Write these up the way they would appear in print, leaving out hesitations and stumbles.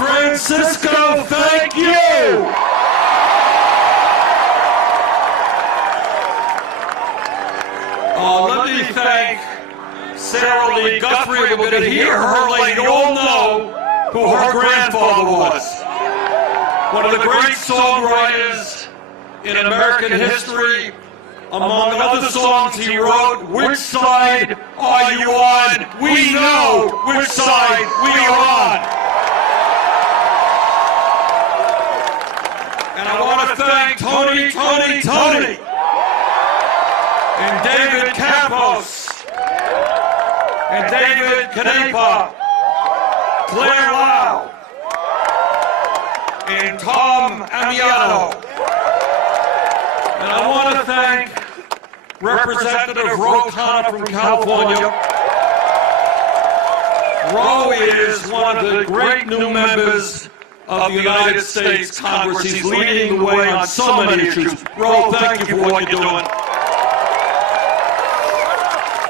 Francisco, thank you! Let me thank Sarah Lee Guthrie. We're going to hear her later. You all know who her grandfather was. One of the great songwriters in American history. Among other songs he wrote, "Which Side Are You On?" We know which side we are on. And I want to thank Tony, and David Campos, and David Canepa, Claire Lau, and Tom Amiano. And I want to thank Representative Ro Khanna from California. Ro is one of the great new members of the United States Congress. He's leading the way on so many issues. Ro, thank you for what you're doing.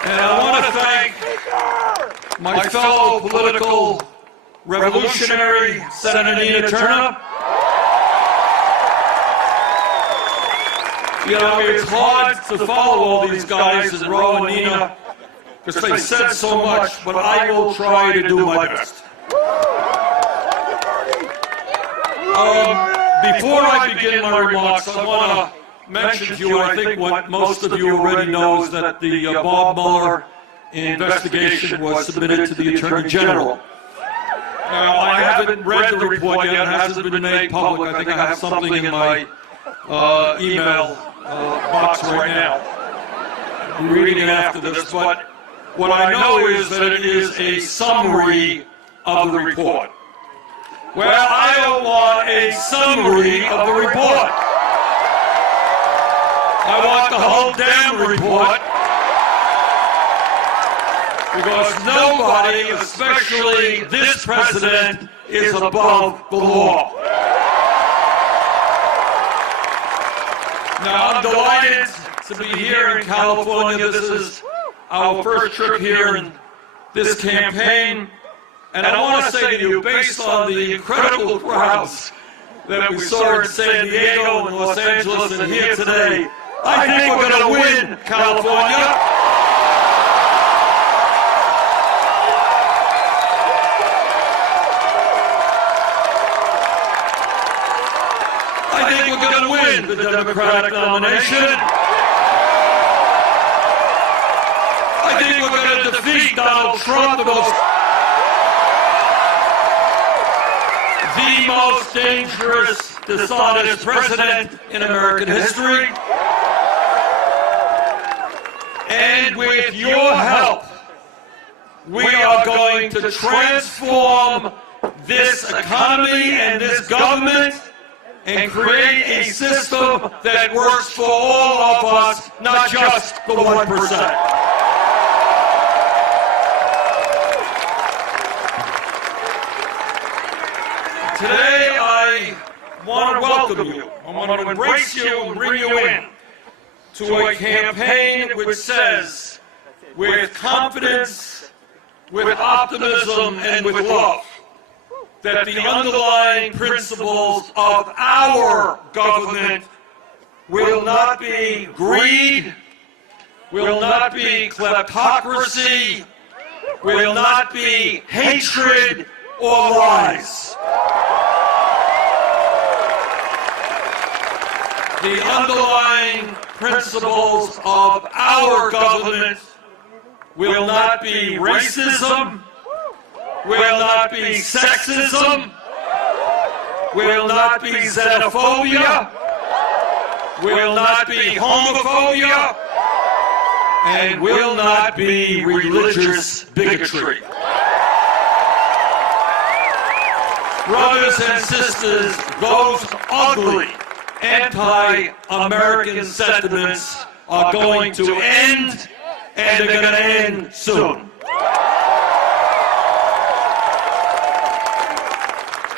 And I want to thank my fellow political revolutionary, Senator Nina Turner. You know, it's hard to follow all these guys, and Ro and Nina, because they said so much, but I will try to do my best. Before I begin my remarks, I want to mention to you, I think what most of you already know is that the Bob Mueller investigation was submitted to the Attorney General. Now, I haven't read the report yet. It hasn't been made public. I think I have something in my email box right now. I'm reading it after this, but what I know is that it is a summary of the report. Well, I don't want a summary of the report. I want the whole damn report, because nobody, especially this president, is above the law. Now, I'm delighted to be here in California. This is our first trip here in this campaign. And I want to say to you, based on the incredible crowds that we saw in San Diego and Los Angeles and here today, I think we're going to win California. I think we're going to win the Democratic nomination. I think we're going to defeat Donald Trump, the most dangerous, dishonest president in American history. And with your help, we are going to transform this economy and this government and create a system that works for all of us, not just the 1%. Today, I want to welcome you. I want to embrace you and bring you in to a campaign which says, with confidence, with optimism, and with love, that the underlying principles of our government will not be greed, will not be kleptocracy, will not be hatred or lies. The underlying principles of our government will not be racism, will not be sexism, will not be xenophobia, will not be homophobia, and will not be religious bigotry. Brothers and sisters, those ugly anti-American sentiments are going to end, and they're going to end soon.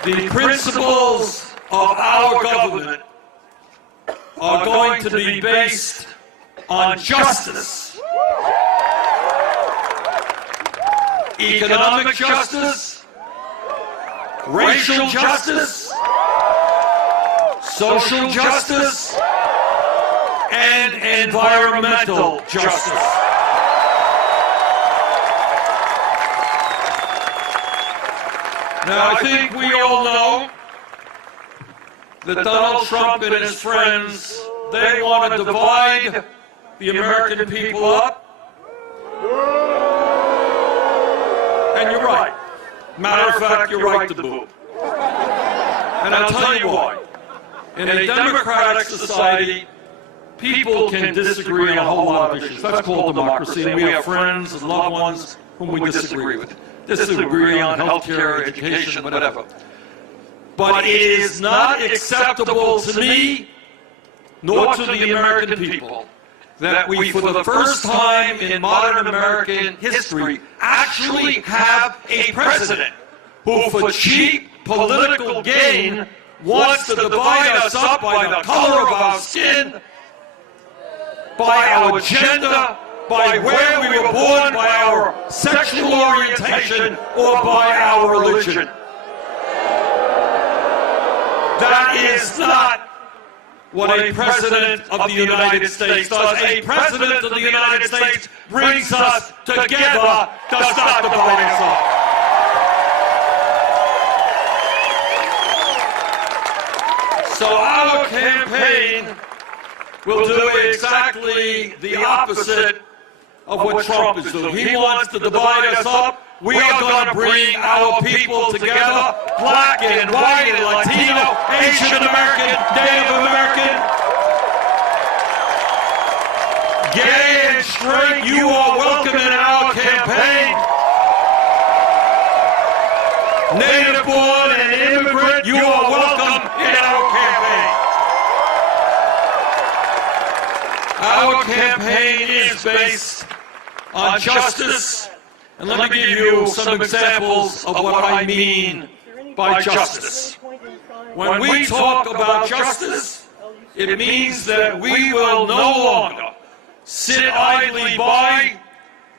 The principles of our government are going to be based on justice, economic justice, racial justice, social justice, and environmental justice. Now, I think we all know that Donald Trump and his friends, they want to divide the American people up. And you're right. Matter of fact, you're right to boo. And I'll tell you why. In a democratic society, people can disagree on a whole lot of issues. That's called democracy, and we have friends and loved ones whom we disagree with. Disagree on healthcare, education, whatever. But it is not acceptable to me, nor to the American people, that we, for the first time in modern American history, actually have a president who, for cheap political gain, wants to divide us up by the color of our skin, by our gender, by where we were born, by our sexual orientation, or by our religion. That is not what a president of the United States does. A president of the United States brings us together, does not divide us up. So our campaign will do exactly the opposite of what Trump is doing. He wants to divide us up. We are going to bring our people together, black and white and Latino, Asian American, Native American, gay and straight. You are welcome in our campaign. Native born and immigrant, you are welcome in our campaign. Our campaign is based on justice. And let me give you some examples of what I mean by justice. When we talk about justice, it means that we will no longer sit idly by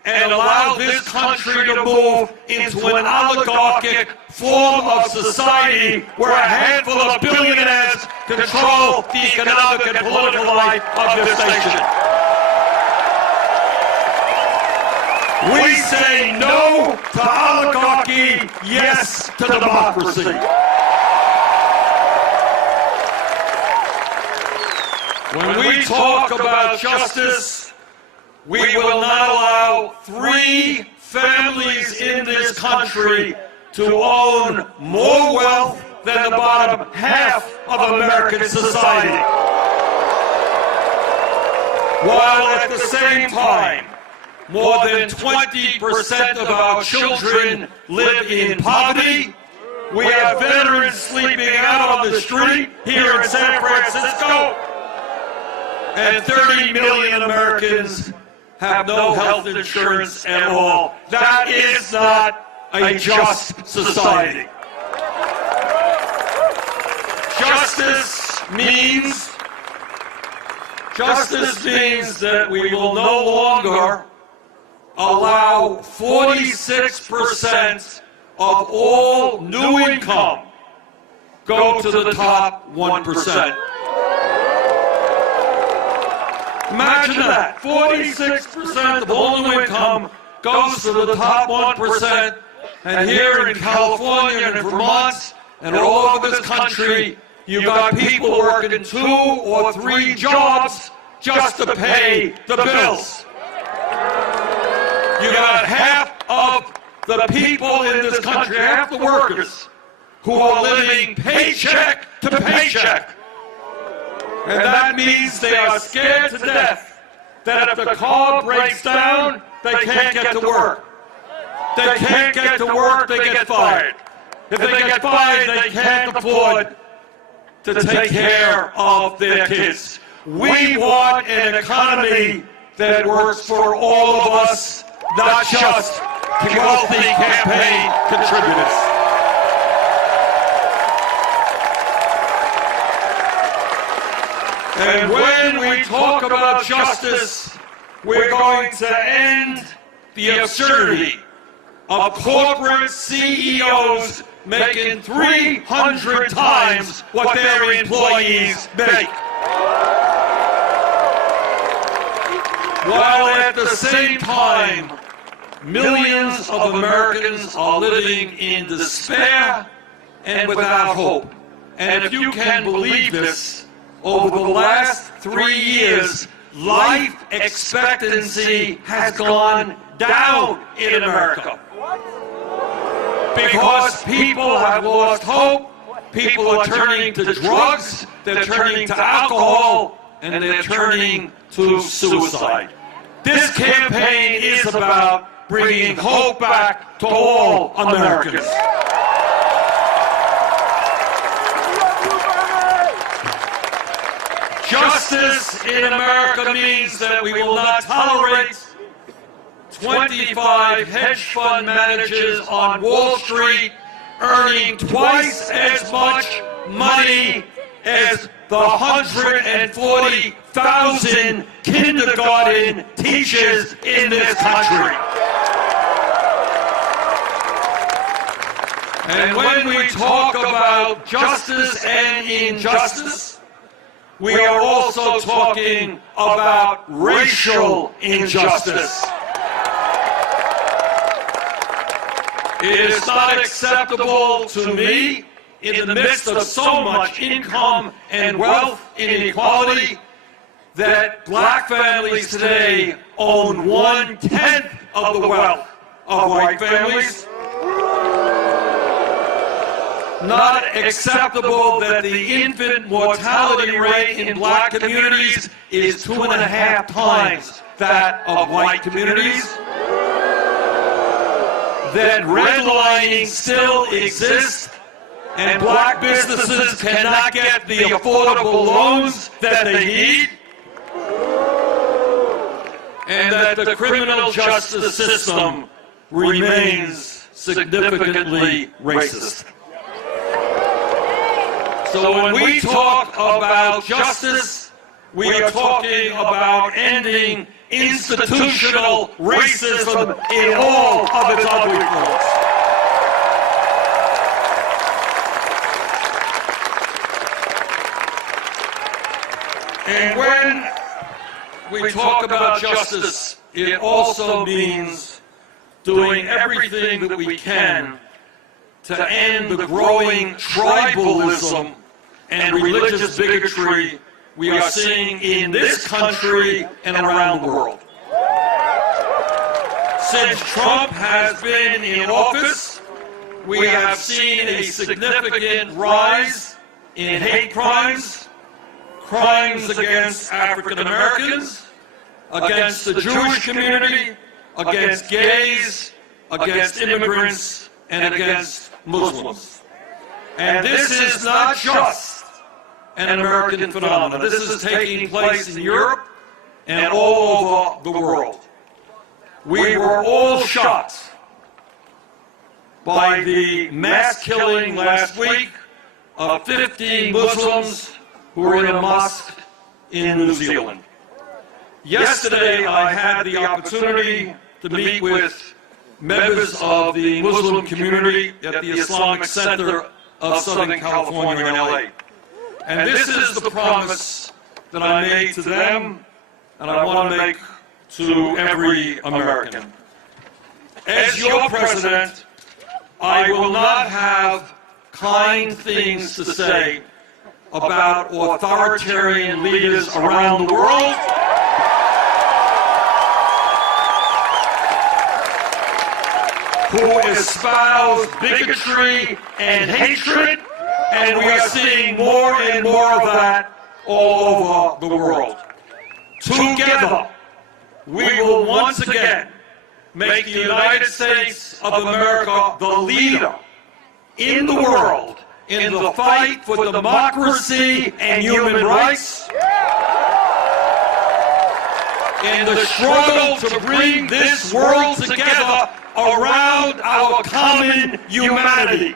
and allow this country to move into an oligarchic form of society where a handful of billionaires control the economic and political life of this nation. We say no to oligarchy, yes to democracy. When we talk about justice, we will not allow 3 families in this country to own more wealth than the bottom half of American society. While at the same time, more than 20% of our children live in poverty. We have veterans sleeping out on the street here in San Francisco. And 30 million Americans have no health insurance at all. That is not a just society. Justice means that we will no longer allow 46% of all new income go to the top 1%. Imagine that. 46% of all new income goes to the top 1%. And here in California and Vermont and all over this country, you got people working 2 or 3 jobs just to pay the bills. You got half of the people in this country, half the workers, who are living paycheck to paycheck. And that means they are scared to death that if the car breaks down, they can't get to work. They can't get to work, they get fired. If they get fired, they can't afford to take care of their kids. We want an economy that works for all of us, not just wealthy campaign contributors. And when we talk about justice, we're going to end the absurdity of corporate CEOs making 300 times what their employees make. While at the same time, millions of Americans are living in despair and without hope. And if you can believe this, over the last 3 years, life expectancy has gone down in America. Because people have lost hope, people are turning to drugs, they're turning to alcohol, and they're turning to suicide. This campaign is about bringing hope back to all Americans. Justice in America means that we will not tolerate 25 hedge fund managers on Wall Street earning twice as much money as the 140,000 kindergarten teachers in this country. And when we talk about justice and injustice, we are also talking about racial injustice. It is not acceptable to me, in the midst of so much income and wealth inequality, that black families today own 1/10 of the wealth of white families. Not acceptable that the infant mortality rate in black communities is 2.5 times that of white communities. That redlining still exists, and black businesses cannot get the affordable loans that they need, and that the criminal justice system remains significantly racist. So when we talk about justice, we are talking about ending institutional racism in all of its ugly forms. And when we talk about justice, it also means doing everything that we can to end the growing tribalism and religious bigotry we are seeing in this country and around the world. Since Trump has been in office, we have seen a significant rise in hate crimes, crimes against African Americans, against the Jewish community, against gays, against immigrants, and against Muslims. And this is not just an American phenomenon. This is taking place in Europe and all over the world. We were all shocked by the mass killing last week of 50 Muslims who were in a mosque in New Zealand. Yesterday, I had the opportunity to meet with members of the Muslim community at the Islamic Center of Southern California in LA. And this is the promise that I made to them, and I want to make to every American. As your president, I will not have kind things to say about authoritarian leaders around the world who espouse bigotry and hatred, and we are seeing more and more of that all over the world. Together, we will once again make the United States of America the leader in the world in the fight for democracy and human rights, in the struggle to bring this world together around our common humanity.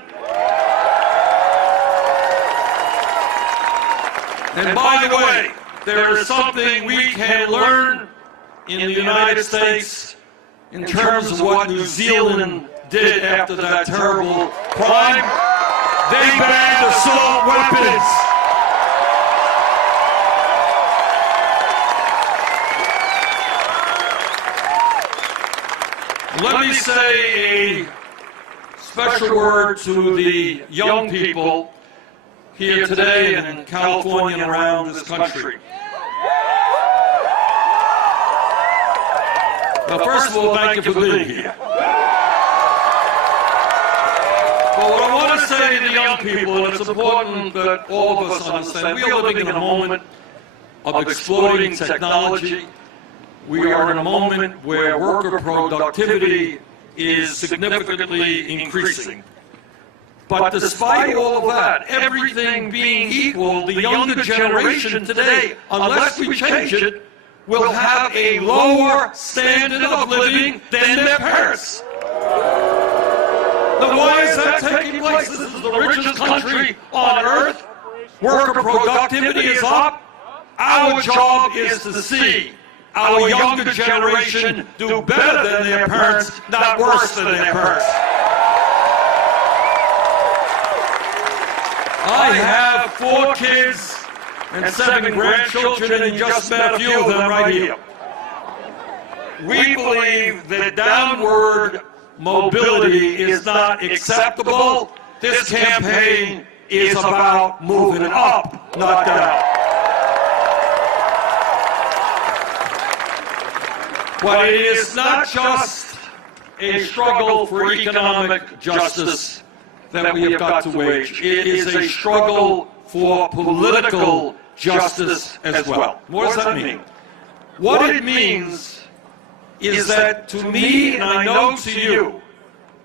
And by the way, there is something we can learn in the United States in terms of what New Zealand did after that terrible crime. They banned assault weapons. Let me say a special word to the young people here today and in California and around this country. Well, first of all, thank you for being here. But what I want to say to the young people, and it's important that all of us understand, we are living in a moment of exploding technology. We are in a moment where worker productivity is significantly increasing. But despite all of that, everything being equal, the younger generation today, unless we change it, will have a lower standard of living than their parents. Now, why is that taking place? This is the richest country on earth. Worker productivity is up. Our job is to see our younger generation do better than their parents, not worse than their parents. I have 4 kids and 7 grandchildren, and just met a few of them right here. We believe that downward mobility is not acceptable. This campaign is about moving up, not down. But it is not just a struggle for economic justice that we have got to wage. It is a struggle for political justice as well. What does that mean? What it means is that to me, and I know to you,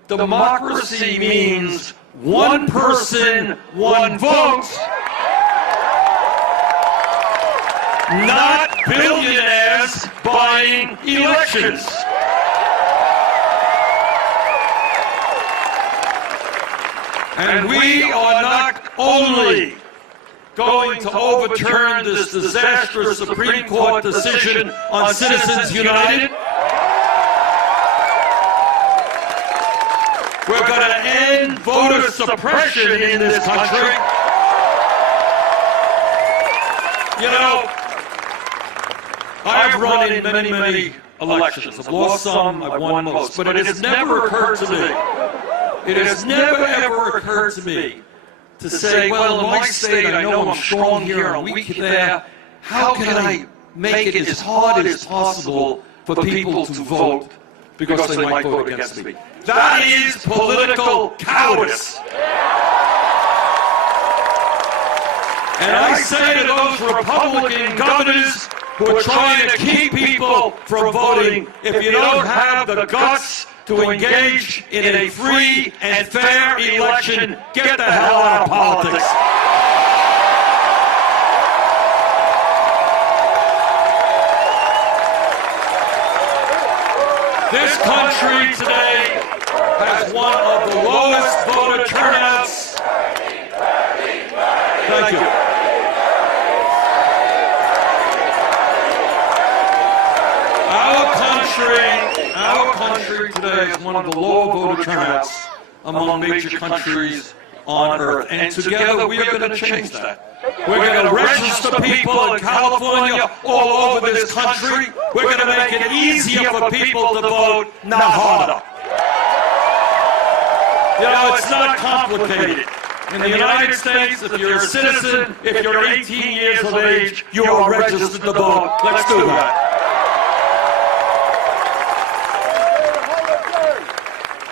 democracy means one person, one vote, not billionaires buying elections. And we are not only going to overturn this disastrous Supreme Court decision on Citizens United, we're going to end voter suppression in this country. You know, I've run in many, many elections. I've lost some, I've won most, but it has never occurred to me. It has never, ever occurred to me to say, well, in my state, I know I'm strong here and I'm weak there. How can I make it as hard as possible for people to vote because they might vote against me? That is political cowardice. And I say to those Republican governors who are trying to keep people from voting, if you don't have the guts to engage in a free and fair election, get the hell out of politics. This country today has one of the lowest voter turnouts. Thank you. Our country today is one of the lower voter turnouts among major countries on earth. And together we are going to change that. We're going to register people in California, all over this country. We're going to make it easier for people to vote, not harder. You know, it's not complicated. In the United States, if you're a citizen, if you're 18 years of age, you are registered to vote. Let's do that.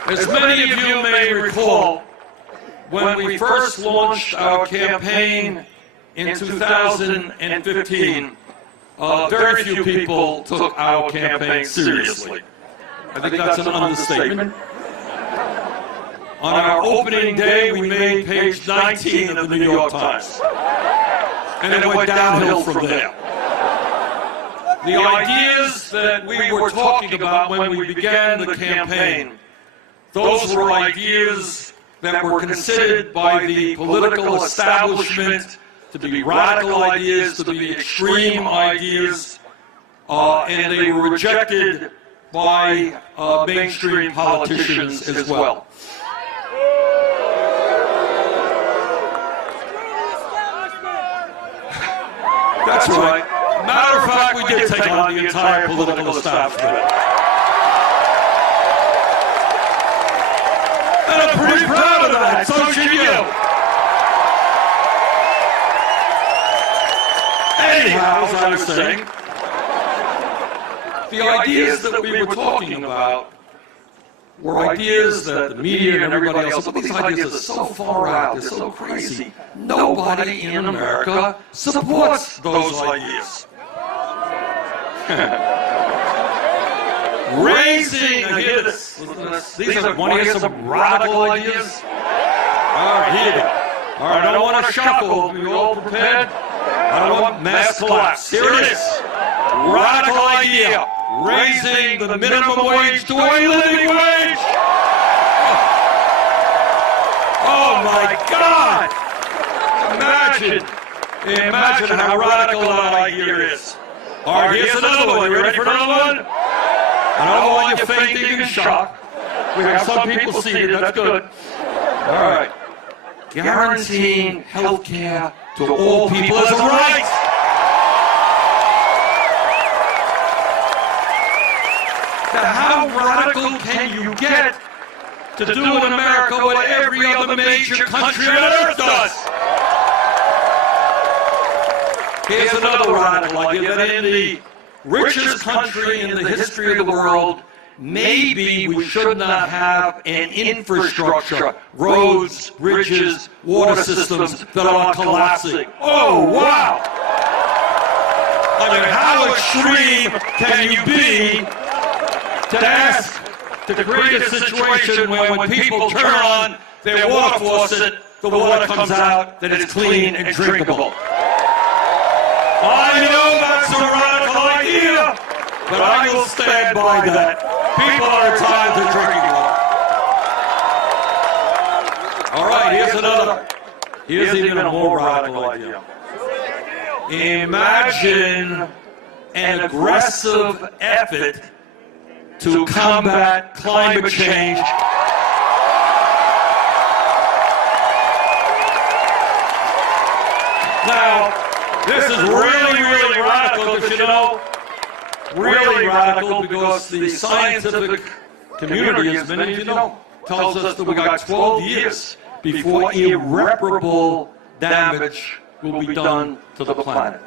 As many of you may recall, when we first launched our campaign in 2015, very few people took our campaign seriously. I think that's an understatement. On our opening day, we made page 19 of the New York Times. And it went downhill from there. The ideas that we were talking about when we began the campaign, those were ideas that were considered by the political establishment to be radical ideas, to be extreme ideas, and they were rejected by mainstream politicians as well. That's right. Matter of fact, we did take on the entire political establishment. And I'm pretty proud of that, so should you. Anyhow, as I was saying, the ideas that we were talking about were ideas that the media and everybody else, but these ideas are so far out, they're so crazy. Nobody in America supports those ideas. Raising, now hear this. These are, want to hear some radical ideas? All right, here you go. All right, I don't want to shuffle. Are you all prepared? I don't want mass collapse. Here it is. Radical idea. Raising the minimum wage to a living wage. Oh my God! Imagine how radical that idea is. All right, here's another one. You ready for another one? I don't want you fainting in shock. We have some people seated, that's good. All right. Guaranteeing health care to all people as a right. Now, how radical can you get to do in America what every other major country on earth does? Here's another radical idea, that in the richest country in the history of the world, maybe we should not have an infrastructure, roads, bridges, water systems that are collapsing. Oh, wow! I mean, how extreme can you be to ask to create a situation where when people turn on their water faucet, the water comes out that it's clean and drinkable? I know that's a radical idea, but I will stand by that. People are entitled to drinking water. All right, here's another. Here's even a more radical idea. Imagine an aggressive effort to combat climate change. Now, this is really, really radical, because, you know, really radical because the scientific community, as many of you know, tells us that we got 12 years before irreparable damage will be done to the planet.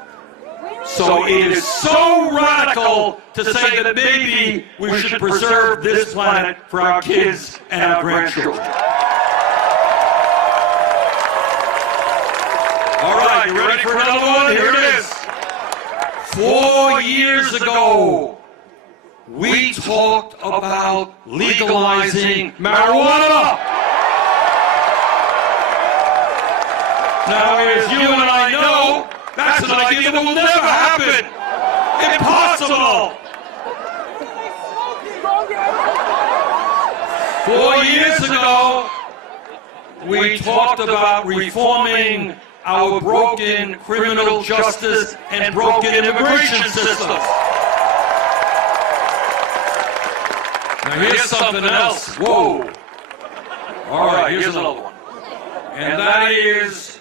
So it is so radical to say that maybe we should preserve this planet for our kids and our grandchildren. All right, you ready for another one? Here it is. 4 years ago, we talked about legalizing marijuana. Now, as you and I know, that's an idea that will never happen. Impossible. 4 years ago, we talked about reforming our broken criminal justice and broken immigration systems. Now here's something else. Whoa. All right, here's another one. And that is,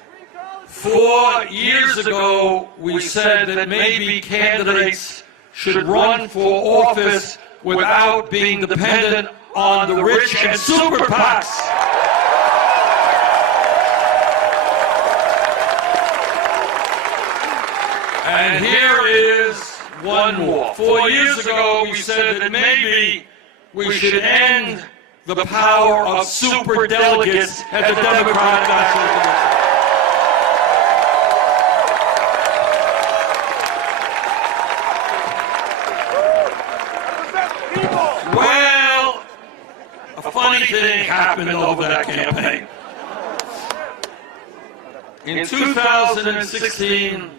4 years ago, we said that maybe candidates should run for office without being dependent on the rich and super PACs. And here is one more. 4 years ago, we said that maybe we should end the power of superdelegates at the Democratic National Convention. Well, a funny thing happened over that campaign. In 2016,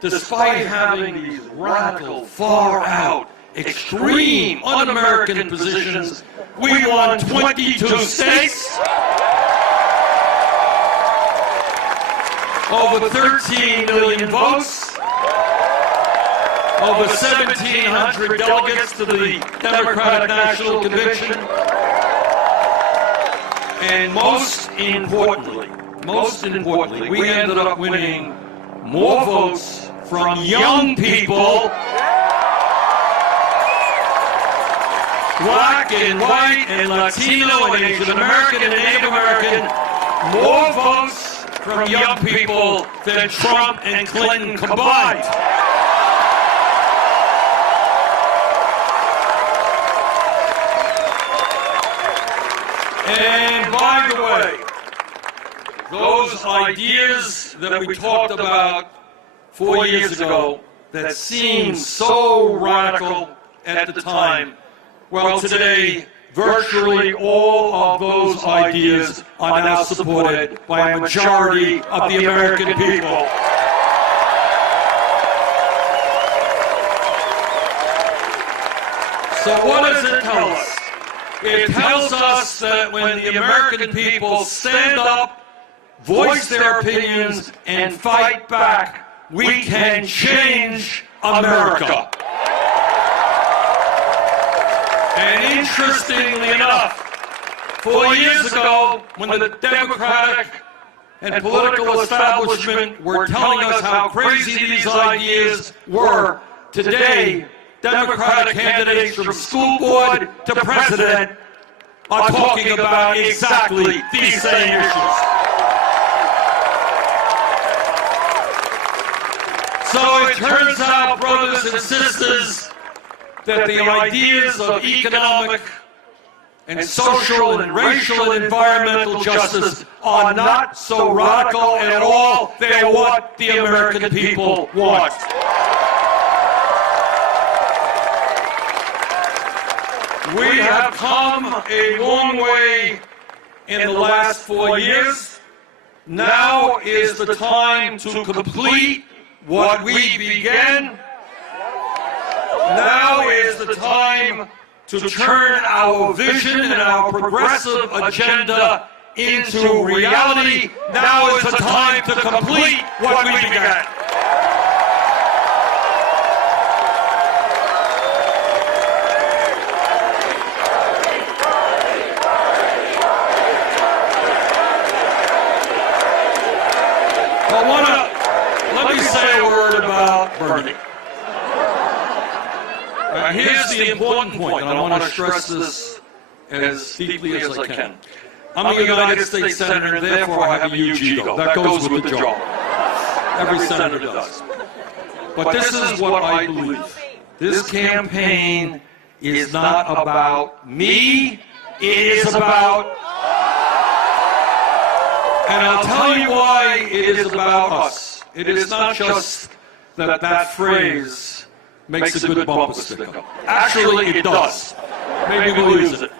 despite having these radical, far-out, extreme, un-American positions, we won 22 states, over 13 million votes, over 1,700 delegates to the Democratic National Convention. And most importantly, we ended up winning more votes from young people, black and white and Latino and Asian American and Native American, more votes from young people than Trump and Clinton combined. And by the way, those ideas that we talked about 4 years ago that seemed so radical at the time, well, today, virtually all of those ideas are now supported by a majority of the American people. So what does it tell us? It tells us that when the American people stand up, voice their opinions, and fight back, we can change America. And interestingly enough, 4 years ago, when the Democratic and political establishment were telling us how crazy these ideas were, today, Democratic candidates from school board to president are talking about exactly these same issues. So it turns out, brothers and sisters, that the ideas of economic and social and racial and environmental justice are not so radical at all. They are what the American people want. We have come a long way in the last 4 years. Now is the time to complete what we began. Now is the time to turn our vision and our progressive agenda into reality. Now is the time to complete what we began. Let me say a word about Bernie. Here's the important point, and I want to stress this as deeply as I can. I'm a United States Senator, and therefore I have a huge ego. That goes with the job. Every senator does. But this is what I believe. This campaign is not about me. It is about... And I'll tell you why it is about us. It is not just that phrase makes a good bumper sticker. Actually, it does. Maybe we'll use it.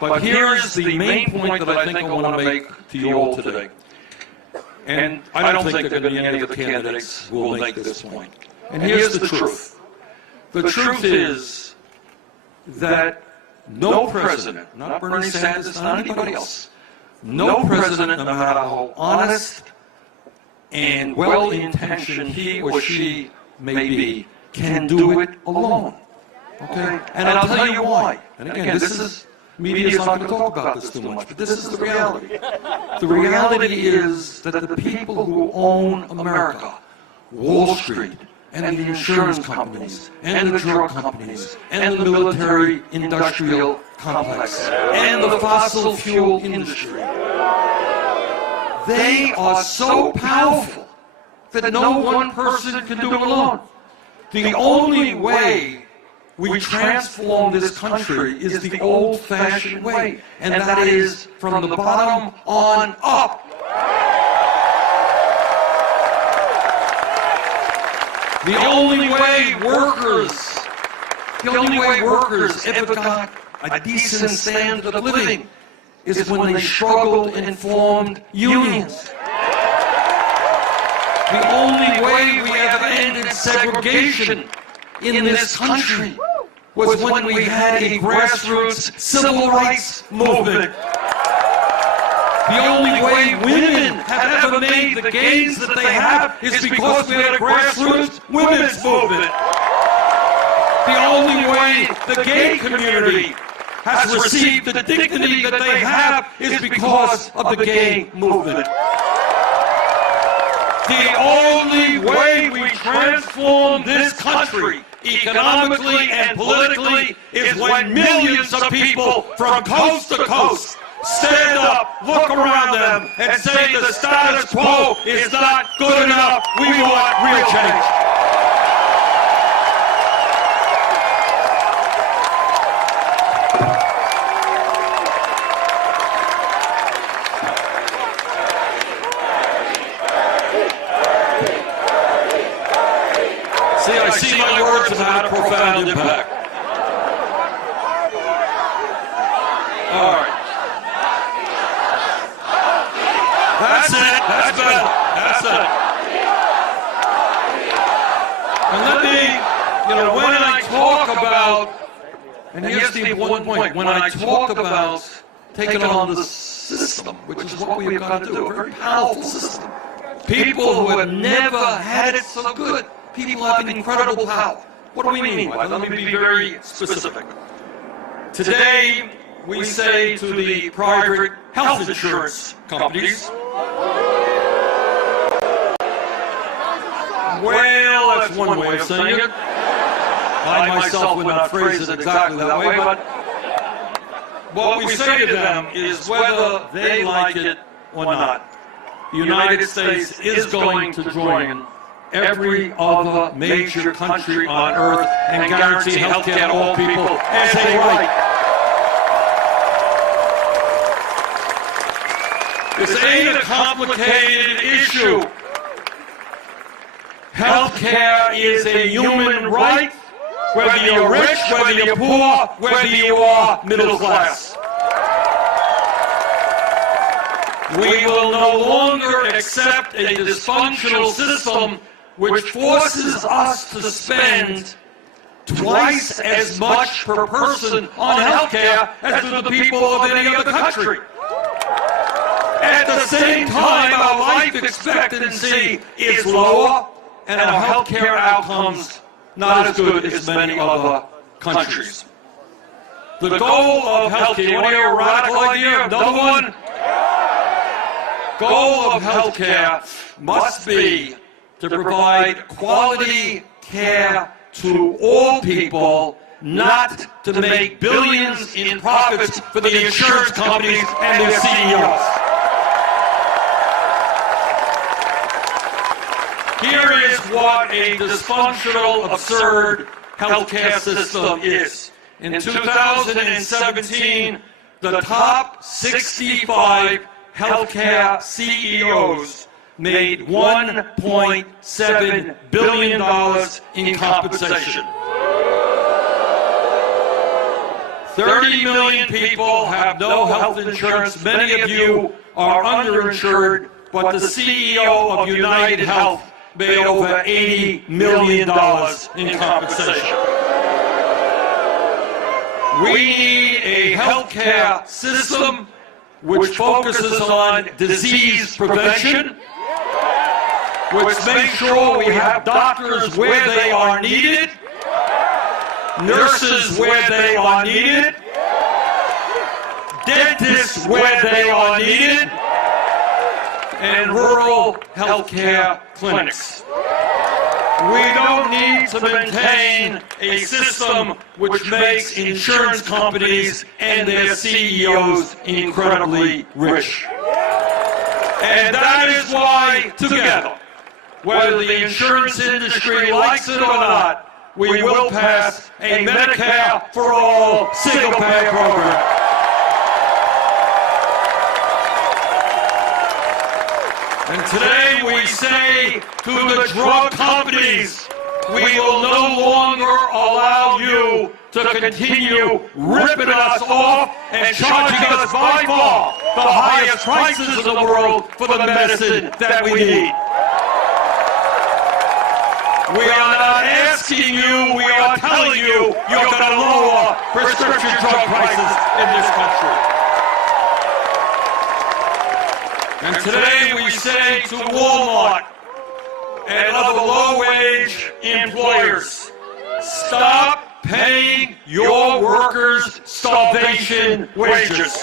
But here is the main point that I think I want to make to you all today. And I don't think there are going to be any of the candidates who will make this point. And here's the truth. The truth is that no president, not Bernie Sanders, not anybody else, no president, no matter how honest and well-intentioned he or she may be, can do it alone. Okay? And I'll tell you why. And again, media is not going to talk about this too much, but this is the reality. The reality is that the people who own America, Wall Street, and the insurance companies, and the drug companies, and the military-industrial complex, and the fossil fuel industry, they are so powerful that no one person can do it alone. The only way we transform this country is the old-fashioned way, and that is from the bottom on up. The only way workers ever got a decent standard of living is when they struggled and formed unions. The only way we ever ended segregation in this country was when we had a grassroots civil rights movement. The only way women have ever made the gains that they have is because we had a grassroots women's movement. The only way the gay community has received the dignity that they have is because of the gay movement. The only way we transform this country economically and politically is when millions of people from coast to coast stand up, look around them, and say the status quo is not good enough. We want real change. See, I see my words have had a profound impact. All right. That's it. That's better. That's it. And let me, when I talk about, and here's the one point, when I talk about taking on the system, which is what we've got to do, a very powerful system. People who have never had it so good. People have incredible power. What do we mean by that? Let me be very specific. Today, we say to the private health insurance companies, well, that's one way of saying it. I myself would not phrase it exactly that way, but what we say to them is whether they like it or not, the United States is going to join every other major country on earth and guarantee health care to all people as a right. This ain't a complicated issue. Health care is a human right, whether you're rich, whether you're poor, whether you are middle class. We will no longer accept a dysfunctional system which forces us to spend twice as much per person on health care as do the people of any other country. At the same time, our life expectancy is lower and our health care outcomes not as good as many other countries. The goal of health care, you want to hear a radical idea? Another one? Goal of health care must be to provide quality care to all people, not to make billions in profits for the insurance companies and their CEOs. Here is what a dysfunctional, absurd healthcare system is. In 2017, the top 65 healthcare CEOs made $1.7 billion in compensation. 30 million people have no health insurance. Many of you are underinsured, but the CEO of United Health made over $80 million in compensation. We need a healthcare system which focuses on disease prevention, which makes sure we have doctors where they are needed, nurses where they are needed, dentists where they are needed, and rural healthcare clinics. We don't need to maintain a system which makes insurance companies and their CEOs incredibly rich. And that is why, together, whether the insurance industry likes it or not, we will pass a Medicare for all single-payer program. And today we say to the drug companies, we will no longer allow you to continue ripping us off and charging us by far the highest prices in the world for the medicine that we need. We are not asking you, we are telling you, you're going to lower prescription drug prices in this country. And today we say to Walmart and other low-wage employers, stop paying your workers starvation wages.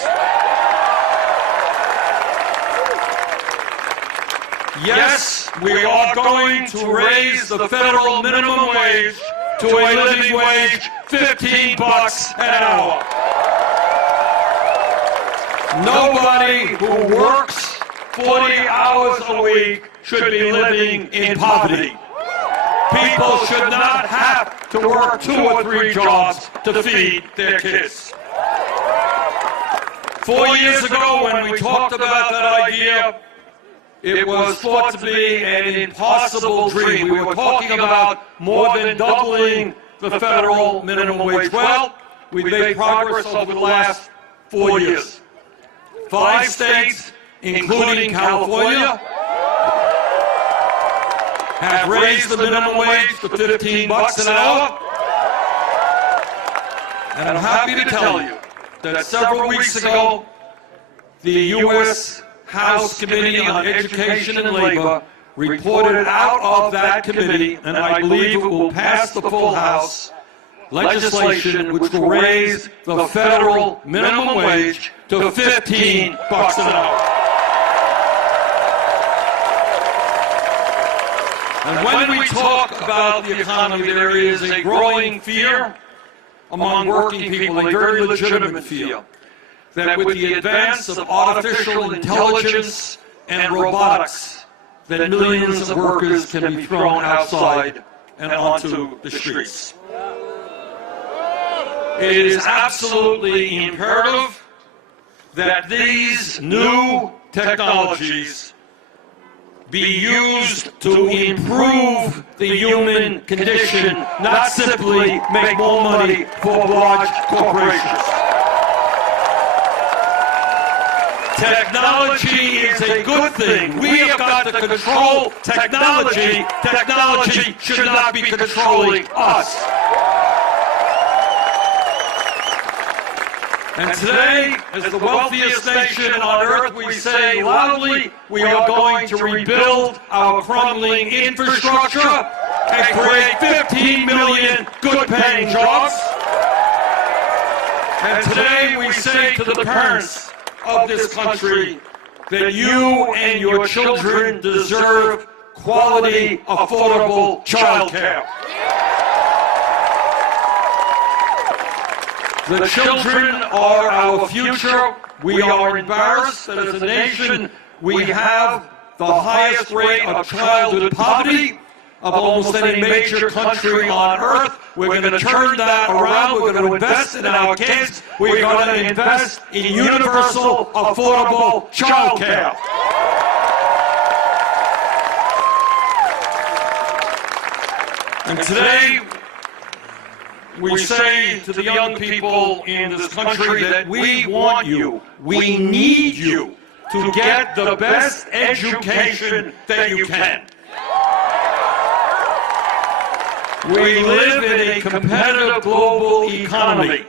Yes, we are going to raise the federal minimum wage to a living wage, $15 an hour. Nobody who works 40 hours a week should be living in poverty. People should not have to work 2 or 3 jobs to feed their kids. 4 years ago, when we talked about that idea, it was thought to be an impossible dream. We were talking about more than doubling the federal minimum wage. Well, we've made progress over the last 4 years. 5 states, including California, have raised the minimum wage to $15 an hour. And I'm happy to tell you that several weeks ago, the U.S. House Committee on Education and Labor reported out of that committee, and I believe it will pass the full House, legislation which will raise the federal minimum wage to $15 an hour. And when we talk about the economy, there is a growing fear among working people, a very legitimate fear, that with the advance of artificial intelligence and robotics, that millions of workers can be thrown outside and onto the streets. It is absolutely imperative that these new technologies be used to improve the human condition, not simply make more money for large corporations. Technology is a good thing. We have got to control technology. Technology should not be controlling us. And today, as the wealthiest nation on earth, we say loudly, we are going to rebuild our crumbling infrastructure and create 15 million good-paying jobs. And today, we say to the parents of this country that you and your children deserve quality, affordable child care. The children are our future. We are embarrassed that as a nation we have the highest rate of childhood poverty of almost any major country on earth. We're going to turn that around. We're going to invest in our kids. We're going to invest in universal, affordable child care. And today, we say to the young people in this country that we want you, we need you to get the best education that you can. We live in a competitive global economy,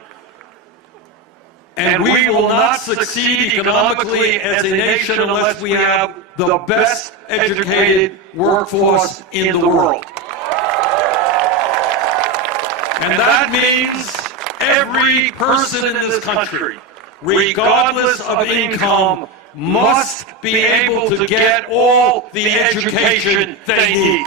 and we will not succeed economically as a nation unless we have the best educated workforce in the world. And that means every person in this country, regardless of income, must be able to get all the education they need.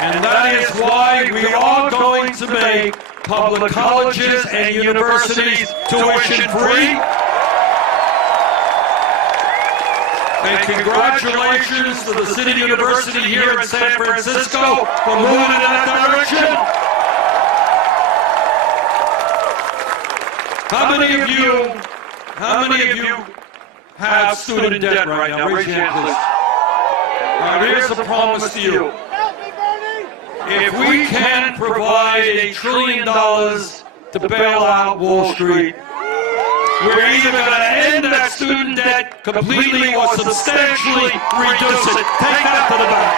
And that is why we are going to make public colleges and universities tuition-free. And congratulations to the City University here in San Francisco for moving in that direction. How many of you have student debt right now? Raise your hand, please. All right, here's a promise to you. If we can provide $1 trillion to bail out Wall Street, we're either going to end that student debt completely or substantially reduce it. Take that to the bank.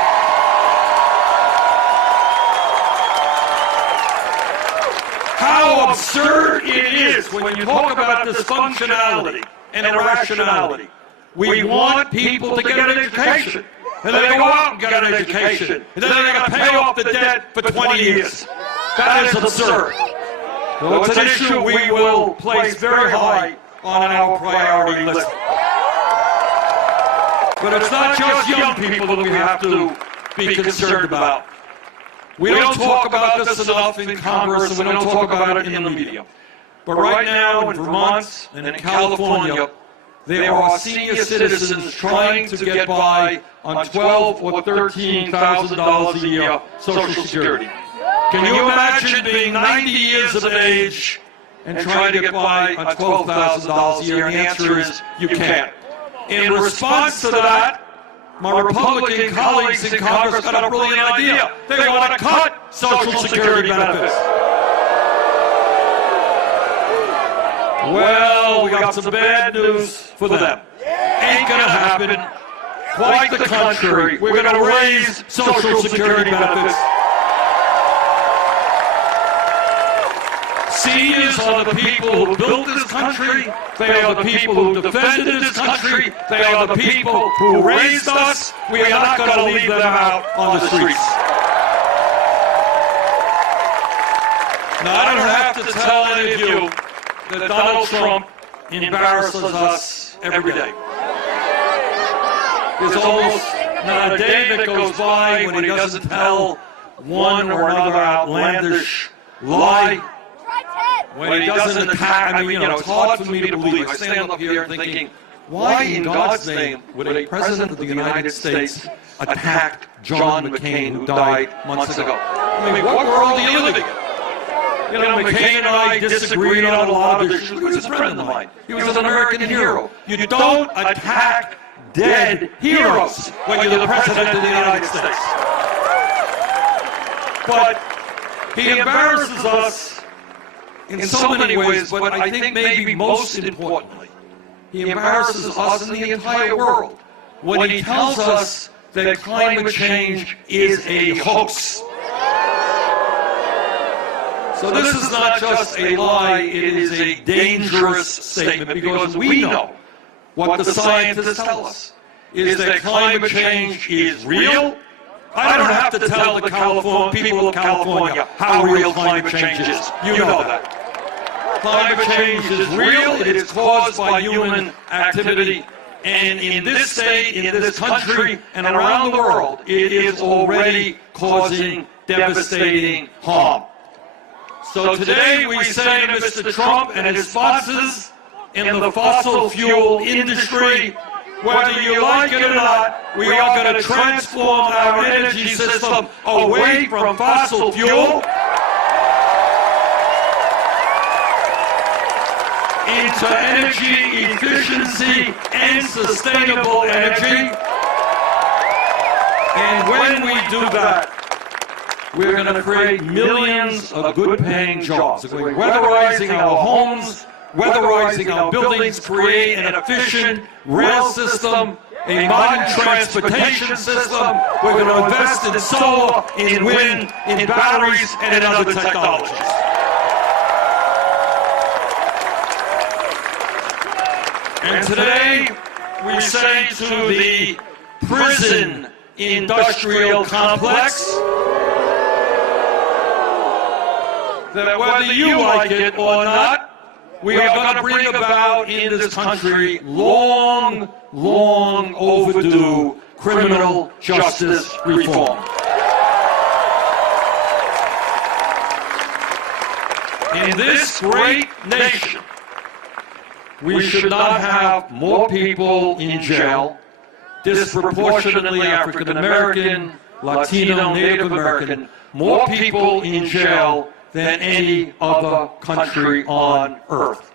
How absurd it is when you talk about this functionality and irrationality. We want people to get an education. And then they go out and get an education. And then they're going to pay off the debt for 20 years. That is absurd. So it's an issue we will place very high on our priority list. But it's not just young people that we have to be concerned about. We don't talk about this enough in Congress, and we don't talk about it in the media. But right now in Vermont and in California, there are senior citizens trying to get by on $12,000 or $13,000 a year Social Security. Can you imagine being 90 years of age and trying to get by on $12,000 a year? And the answer is you can't. In response to that, my Republican colleagues in Congress got a brilliant idea. They want to cut Social Security benefits. Well, we got some bad news for them. Ain't gonna happen. Quite the contrary. We're gonna raise Social Security benefits. Seniors are the people who built this country. They are the people who defended this country. They are the people who raised us. We are not going to leave them out on the streets. Now, I don't have to tell any of you that Donald Trump embarrasses us every day. There's almost not a day that goes by when he doesn't tell one or another outlandish lie. When he doesn't attack, it's hard for me to believe. I stand up here thinking, why in God's name would a president of the United States attack John McCain, who died months ago? What world are you living in? McCain and I disagreed on a lot of issues. He was a friend of mine. He was an American hero. You don't attack dead heroes when you're the president of the United States. But he embarrasses us in so many ways, but I think maybe most importantly, he embarrasses us in the entire world when he tells us that climate change is a hoax. So this is not just a lie, it is a dangerous statement, because we know what the scientists tell us, is that climate change is real. I don't have to tell the people of California how real climate change is. You know that. Climate change is real. It is caused by human activity. And in this state, in this country, and around the world, it is already causing devastating harm. So today we say to Mr. Trump and his sponsors in the fossil fuel industry, whether you like it or not, we are going to transform our energy system away from fossil fuel into energy efficiency and sustainable energy. And when we do that, we're going to create millions of good-paying jobs. We're weatherizing our homes, weatherizing our buildings, create an efficient rail system, a modern transportation system. We're going to invest in solar, in wind, in batteries, and in other technologies. And today, we say to the prison industrial complex that whether you like it or not, we are going to bring about in this country long, long overdue criminal justice reform. In this great nation, we should not have more people in jail, disproportionately African American, Latino, Native American, more people in jail than any other country on earth.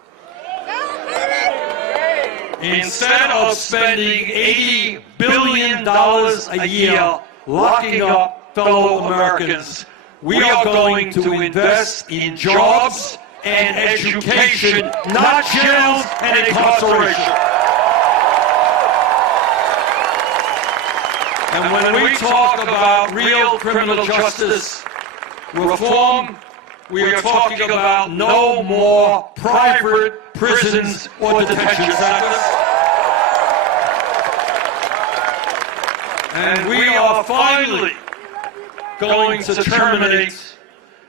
Instead of spending $80 billion a year locking up fellow Americans, we are going to invest in jobs and education, not jails and incarceration. And when we talk about real criminal justice reform, we are talking about no more private prisons, or detention centers. And we are finally going to terminate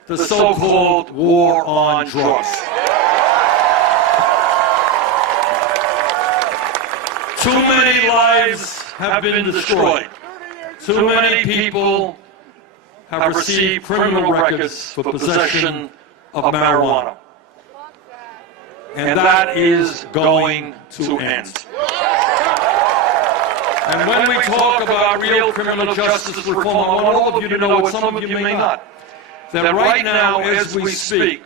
the so-called war on drugs. Too many lives have been destroyed. Too many people have received criminal records for possession of marijuana. And that is going to end. And when we talk about real criminal justice reform, I want all of you to know, what some of you may not, that right now, as we speak,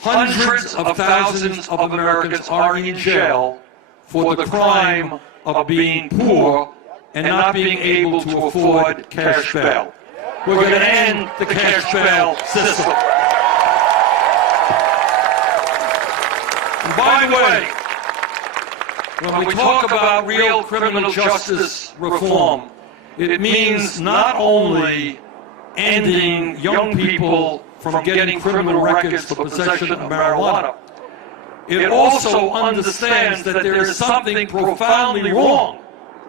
hundreds of thousands of Americans are in jail for the crime of being poor and not being able to afford cash bail. We're going to end the cash bail system. And by the way, when we talk about real criminal justice reform, it means not only ending young people from getting criminal records for possession of marijuana, it also understands that there is something profoundly wrong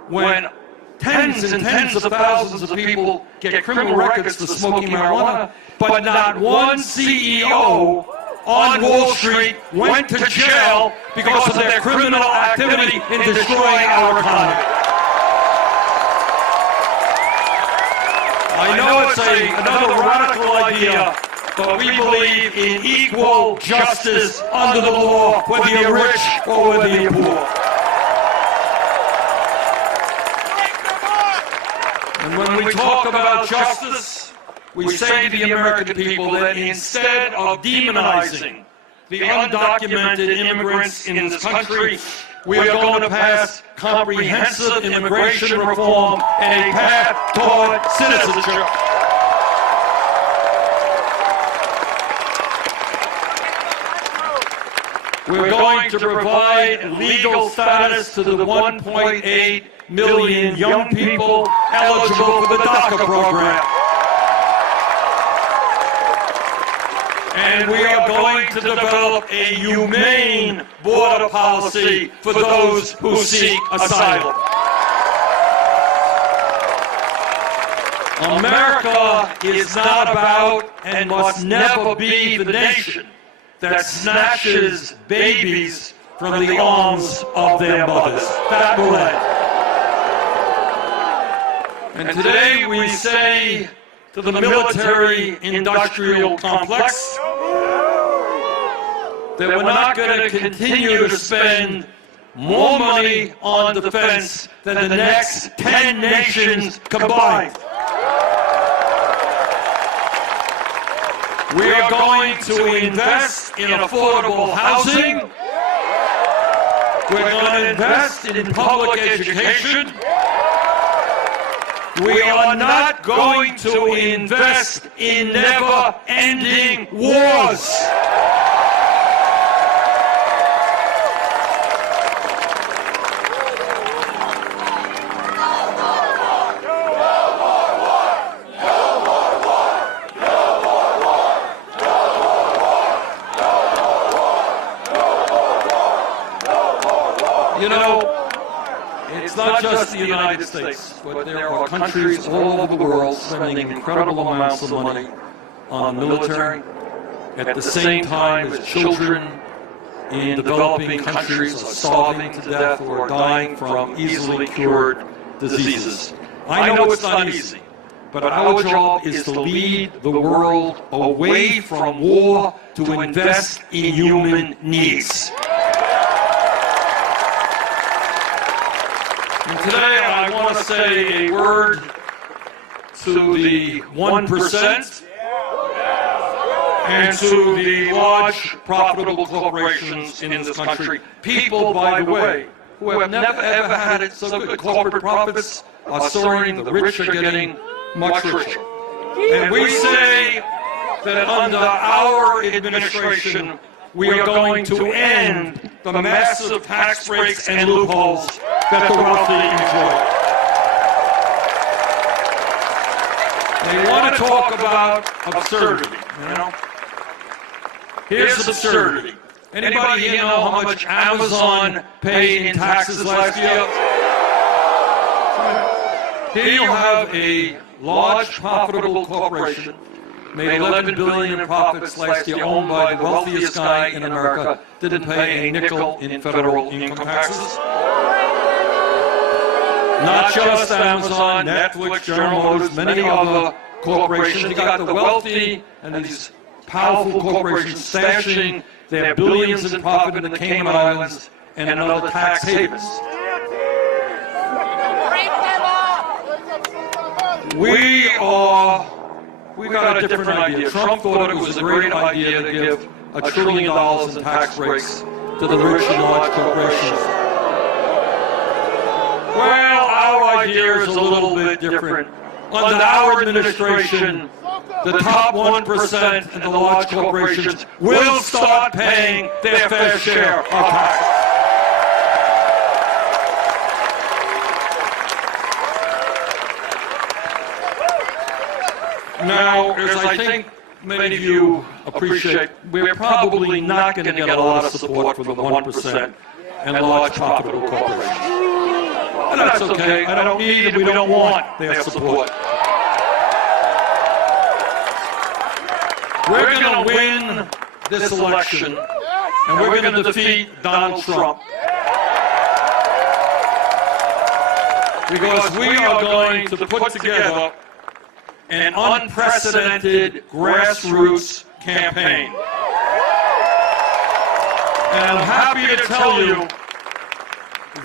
when tens and tens of thousands of people get criminal records for smoking marijuana, but not one CEO on Wall Street went to jail because of their criminal activity in destroying our economy. I know it's another radical idea, but we believe in equal justice under the law, whether you're rich or whether you're poor. And when we talk about justice, we say to the American people that instead of demonizing the undocumented immigrants in this country, we are going to pass comprehensive immigration reform and a path toward citizenship. We're going to provide legal status to the 1.8 million young people eligible for the DACA program. And we are going to develop a humane border policy for those who seek asylum. America is not about and must never be the nation that snatches babies from the arms of their mothers. That will end. And today we say to the military-industrial complex that we're not going to continue to spend more money on defense than the next 10 nations combined. We are going to invest in affordable housing. We're going to invest in public education. We are not going to invest in never-ending wars. You know, it's not just the United States, but there are countries all over the world spending incredible amounts of money on the military at the same time as children in developing countries are starving to death or dying from easily cured diseases. I know it's not easy, but our job is to lead the world away from war to invest in human needs. And today I want to say a word to the 1% and to the large profitable corporations in this country. People, by the way, who have never ever had it so good. Corporate profits are soaring, the rich are getting much richer. And we say that under our administration, we are going to end the massive tax breaks and loopholes that the wealthy enjoy. They want to talk about absurdity, you know? Here's absurdity. Anybody here know how much Amazon paid in taxes last year? Here you have a large profitable corporation, made $11 billion in profits last year, owned by the wealthiest guy in America, didn't pay a nickel in federal income taxes. Not just Amazon, Netflix, General Motors, many other corporations. You got the wealthy and these powerful corporations stashing their billions in profit in the Cayman Islands and in other tax havens. We got a different idea. Trump thought it was a great idea to give $1 trillion in tax breaks to the rich and large corporations. Well, our idea is a little bit different. Under our administration, the top 1% and the large corporations will start paying their fair share of taxes. Now, as I think many of you appreciate, we're probably not going to get a lot of support from the 1% and large profitable corporations. And that's okay. I don't need and we don't want their support. We're going to win this election, and we're going to defeat Donald Trump. Because we are going to put together an unprecedented grassroots campaign. And I'm happy to tell you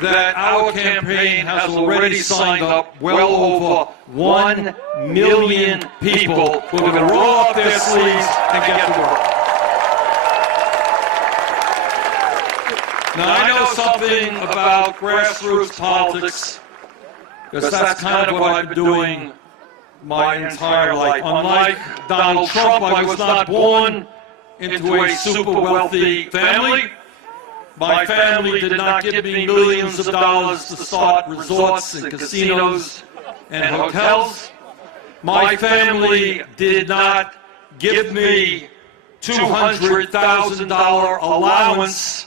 that our campaign has already signed up well over 1 million people who are going to roll up their sleeves and get to work. Now, I know something about grassroots politics, because that's kind of what I've been doing my entire life. Unlike Donald Trump, I was not born into a super wealthy family. My family did not give me millions of dollars to start resorts and casinos and hotels. My family did not give me $200,000 allowance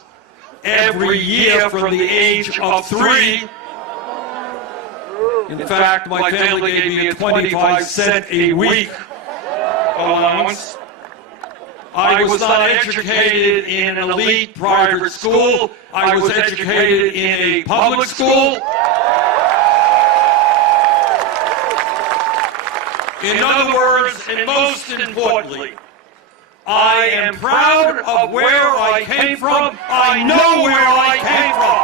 every year from the age of 3. In fact, my family gave me a 25-cent a week allowance. I was not educated in an elite private school. I was educated in a public school. In other words, and most importantly, I am proud of where I came from. I know where I came from.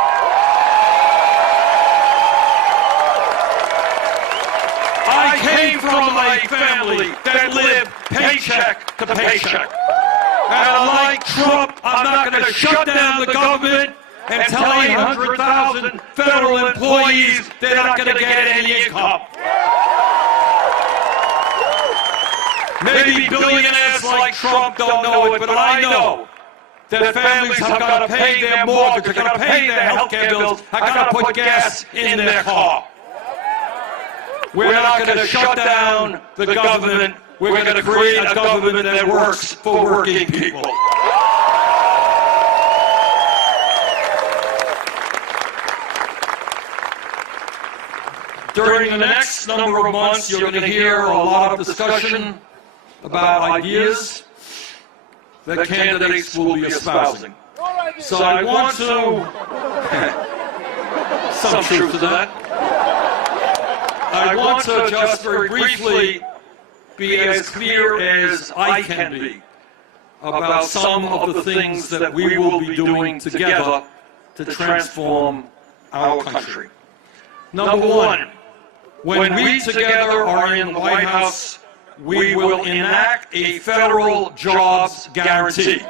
I came from a family that lived paycheck to paycheck. And unlike Trump, I'm not going to shut down the government and tell 800,000 federal employees they're not going to get any income. Maybe billionaires like Trump don't know it, but I know that families have got to pay their mortgage, have got to pay their health care bills, have got to put gas in their car. We're not going to shut down the government. We're going to create a government that works for working people. During the next number of months, you're going to hear a lot of discussion about ideas that candidates will be espousing. So I want to, some truth to that. I want to just very briefly be as clear as I can be about some of the things that we will be doing together to transform our country. Number one, when we together are in the White House, we will enact a federal jobs guarantee.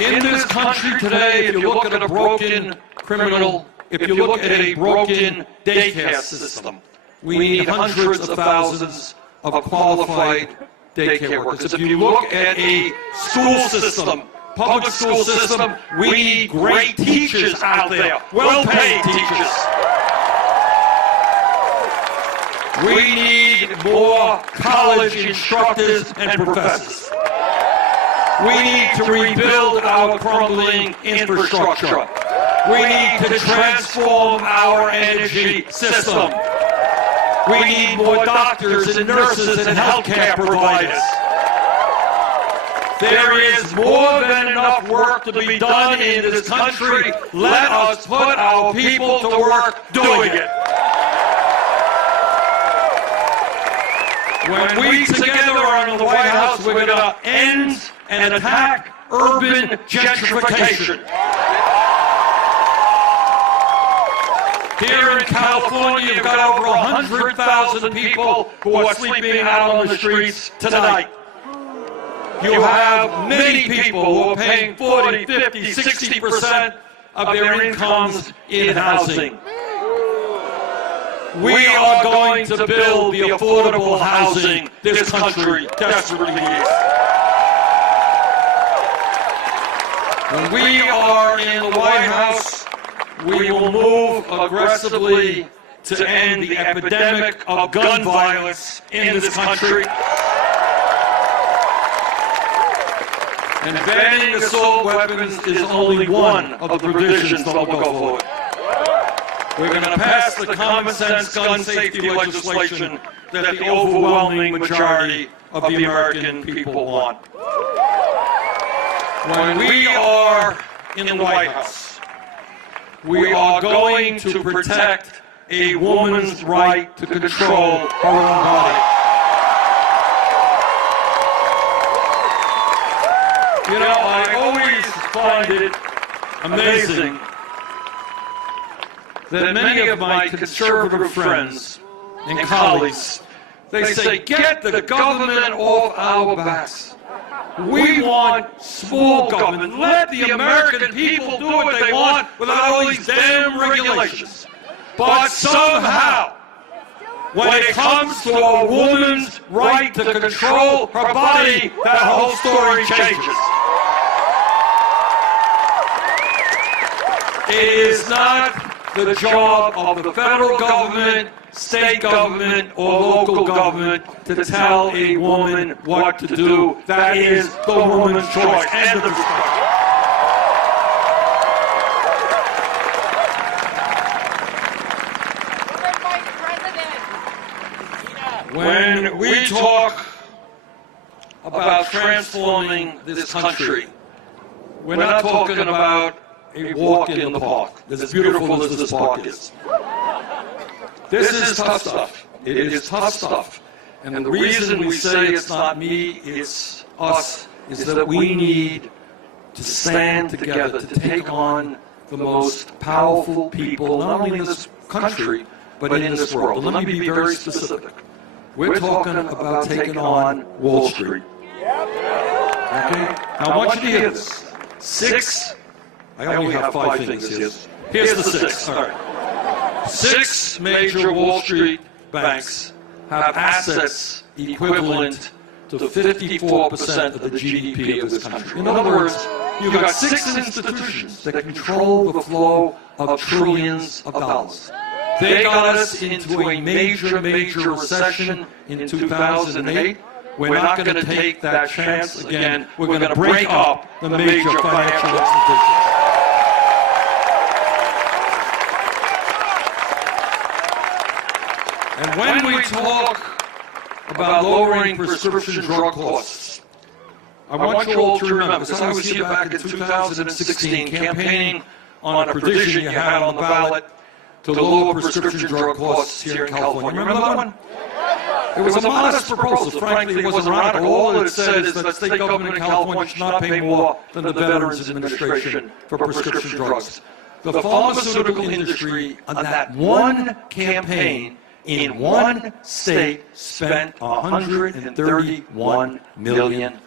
In this country today, if you look at a broken criminal, if you look at a broken daycare system, we need hundreds of thousands of qualified daycare workers. If you look at a school system, public school system, we need great teachers out there, well-paid teachers. We need more college instructors and professors. We need to rebuild our crumbling infrastructure. We need to transform our energy system. We need more doctors and nurses and healthcare providers. There is more than enough work to be done in this country. Let us put our people to work doing it. When we together are in the White House, we're going to end and attack urban gentrification. Here in California, you've got over 100,000 people who are sleeping out on the streets tonight. You have many people who are paying 40, 50, 60% of their incomes in housing. We are going to build the affordable housing this country desperately needs. When we are in the White House, we will move aggressively to end the epidemic of gun violence in this country. And banning assault weapons is only one of the provisions that will go forward. We're going to pass the common sense gun safety legislation that the overwhelming majority of the American people want. When we are in the White House, we are going to protect a woman's right to control her own body. You know, I always find it amazing that many of my conservative friends and colleagues, they say, get the government off our backs. We want small government. Let the American people do what they want without all these damn regulations. But somehow, when it comes to a woman's right to control her body, that whole story changes. It is not the job of the federal government, state government, or local government to tell a woman what to do. That is the woman's choice. End of discussion. When we talk about transforming this country, we're not talking about a walk in the park, as beautiful as this park is. This is tough stuff. It is tough stuff. And the reason we say it's not me, it's us, is that we need to stand together to take on the most powerful people, not only in this country, but in this world. And let me be very specific. We're talking about taking on Wall Street. Okay? Now, I want you to hear this. I only have 5 things here. Here's the 6. All right. 6 major Wall Street banks have assets equivalent to 54% of the GDP of this country. In other words, you've got 6 institutions that control the flow of trillions of dollars. They got us into a major recession in 2008. We're not going to take that chance again. We're going to break up the major financial institutions. And when we talk about lowering prescription drug costs, I want you all to remember, because I was here back in 2016 campaigning on a provision you had on the ballot to lower prescription drug costs here in California. Remember that one? It was a modest proposal. Frankly, it wasn't radical. All it said is that the state government in California should not pay more than the Veterans Administration for prescription drugs. The pharmaceutical industry on that one campaign in one state spent $131 million.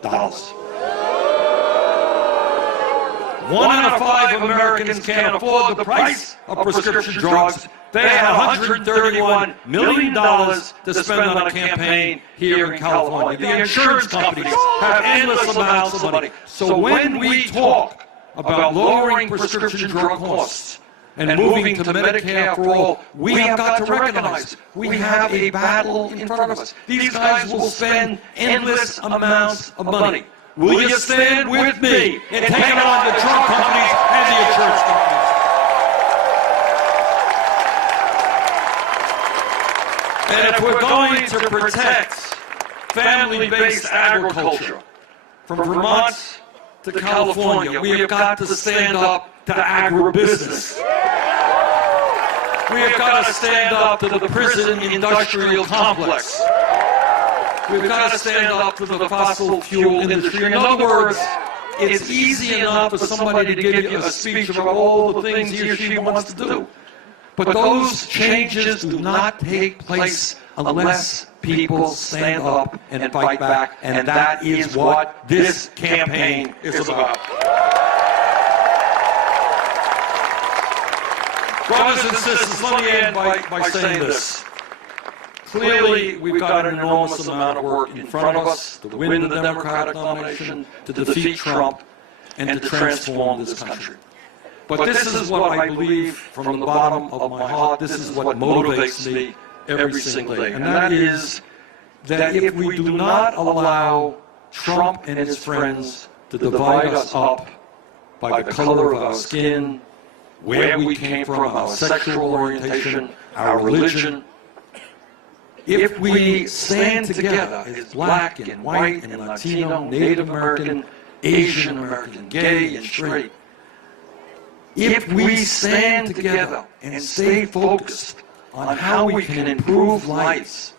1 out of 5 Americans can't afford the price of prescription drugs. They had $131 million to spend on a campaign here in California. The insurance companies have endless amounts of money. So when we talk about lowering prescription drug costs and moving to Medicare for all, we have got to recognize we have a battle in front of us. These guys will spend endless amounts of money. Will you stand with me in taking on the drug companies and the insurance companies? And if we're going to protect family-based agriculture from Vermont to California, we have got to stand up to agribusiness. We have got to stand up to the prison industrial complex. We've got to stand up to the fossil fuel industry. In other words, it's easy enough for somebody to give you a speech about all the things he or she wants to do. But those changes do not take place unless people stand up and fight back, and that is what this campaign is about. Brothers and sisters, let me end by saying this. Clearly, we've got an enormous amount of work in front of us to win the Democratic nomination, to defeat Trump, and to transform this country. But this is what I believe from the bottom of my heart. This is what motivates me every single day. And that is that if we do not allow Trump and his friends to divide us up by the color of our skin, where we came from, our sexual orientation, our religion, if we stand together as black and white and Latino, Native American, Asian American, gay and straight, if we stand together and stay focused on how we can improve lives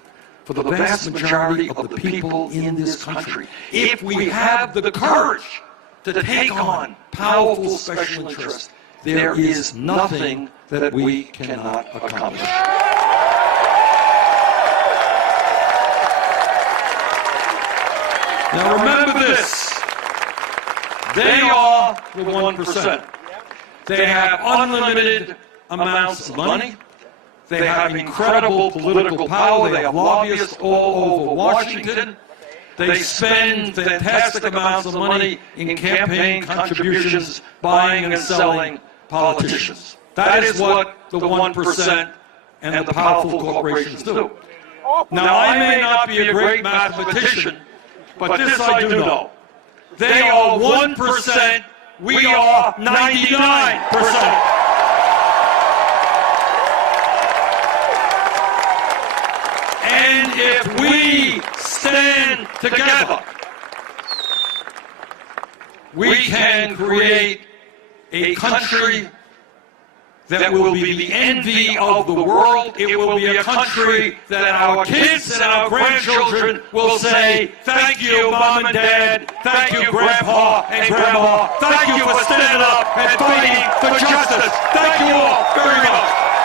for the vast majority of the people in this country, if we have the courage to take on powerful special interests, there is nothing that we cannot accomplish. Now remember this, they are the 1%. They have unlimited amounts of money. They have incredible political power. They have lobbyists all over Washington. They spend fantastic amounts of money in campaign contributions, buying and selling politicians. That is what the 1% and the powerful corporations do. Now, I may not be a great mathematician, but this I do know. They are 1%, we are 99%. And if we stand together, we can create a country that will be the envy of the world. It will be a country that our kids and our grandchildren will say, thank you, Mom and Dad, thank you, Grandpa and Grandma, thank you for standing up and fighting for justice. Thank you all very much.